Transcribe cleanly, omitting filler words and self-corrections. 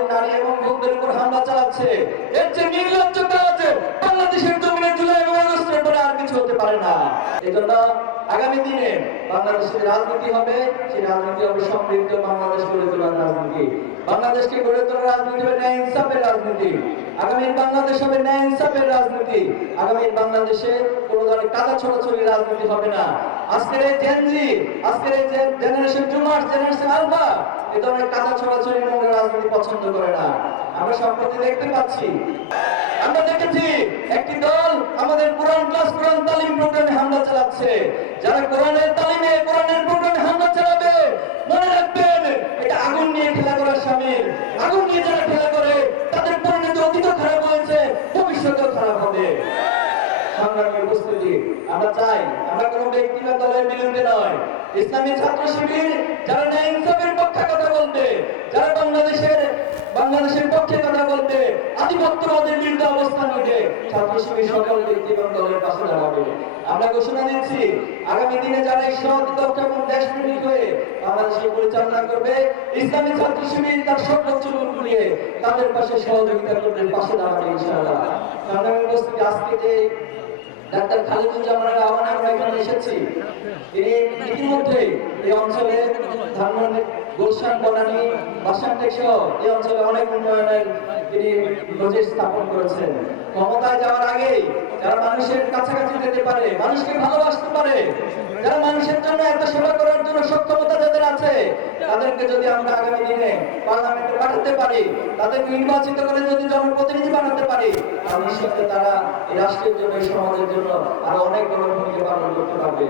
আমাদের নারী এবং বোনদের উপর হামলা চালাচ্ছে। এর যে নির্লজ্জ কাজ বাংলাদেশের জমিনে জুলাই এবং আগস্টের পরে আর কিছু হতে পারে না। এজন্য আগামী দিনে বাংলাদেশের রাজনীতি হবে, সেই রাজনীতি হবে সমৃদ্ধ বাংলাদেশ গড়ে তোলার রাজনীতি। বাংলাদেশকে গড়ে তোলার রাজনীতি হবে ন্যায় ইনসাফের রাজনীতি। আগামীর বাংলাদেশ হবে ন্যায় ইনসাফের রাজনীতি। আগামীর বাংলাদেশে কোনো ধরনের কাদা ছড়াছড়ি রাজনীতি হবে না। আজকের এই জেনজি, আজকের এই জেনারেশন জুমার, জেনারেশন আলফা এ ধরনের কাদা ছড়াছড়ি নোংরা রাজনীতি পছন্দ করে না। আমরা সম্প্রতি দেখতে পাচ্ছি, আমরা দেখেছি একটি দল আমাদের কোরআন ক্লাস, কোরআন তালিম প্রোগ্রামে হামলা চালাচ্ছে। যারা কোরআনের তালিমে, কোরআনের প্রোগ্রামে হামলা চালাবে, মনে রাখবেন এটা আগুন নিয়ে খেলা করার শামিল। আগুন নিয়ে যারা খেলা করে তাদের পরিণতি অতীতও খারাপ হয়েছে, ভবিষ্যতেও খারাপ হবে। সংগ্রামী উপস্থিতি, আমরা চাই আমরা কোনো ব্যক্তি বা দলের বিরুদ্ধে নয়। ইসলামী ছাত্র শিবির যারা ন্যায় ইনসাফের পক্ষে কথা বলতে, যারা বাংলাদেশের পক্ষে কথা বলতে, আধিপত্যবাদের বিরুদ্ধে অবস্থান নিতে, ছাত্র শিবির সকল ব্যক্তি এবং দলের পাশে দাঁড়াবে। আমরা ঘোষণা দিচ্ছি আগামী দিনে যারা এই সহযোগিতা এবং দেশপ্রেমিক হয়ে বাংলাদেশকে পরিচালনা করবে, ইসলামী ছাত্র শিবির তার সর্বোচ্চ রূপ নিয়ে তাদের পাশে সহযোগিতা করবে, পাশে দাঁড়াবে ইনশাআল্লাহ। সংগ্রামী উপস্থিতি, আজকে যে ডাক্তার খালিদুজ্জামানের আহ্বানে আমরা এখানে এসেছি, তিনি ইতিমধ্যে এই অঞ্চলে ধানমন্ডি, গুলশান, বনানী, বাসানটেক সহ এই অঞ্চলে অনেক উন্নয়নের তিনি নজির স্থাপন করেছেন। ক্ষমতায় যাওয়ার আগে যারা মানুষের কাছাকাছি যেতে পারে, মানুষকে ভালোবাসতে পারে, যারা মানুষের জন্য এত সেবা করার জন্য সক্ষমতা যাদের আছে, তাদেরকে যদি আমরা আগামী দিনে পার্লামেন্টে পাঠাতে পারি, তাদেরকে নির্বাচিত করে যদি জনপ্রতিনিধি বানাতে পারি, তাহলে নিশ্চয়ই তারা এই রাষ্ট্রের জন্য, এই সমাজের জন্য আরো অনেক বড় ভূমিকা পালন করতে পারবে।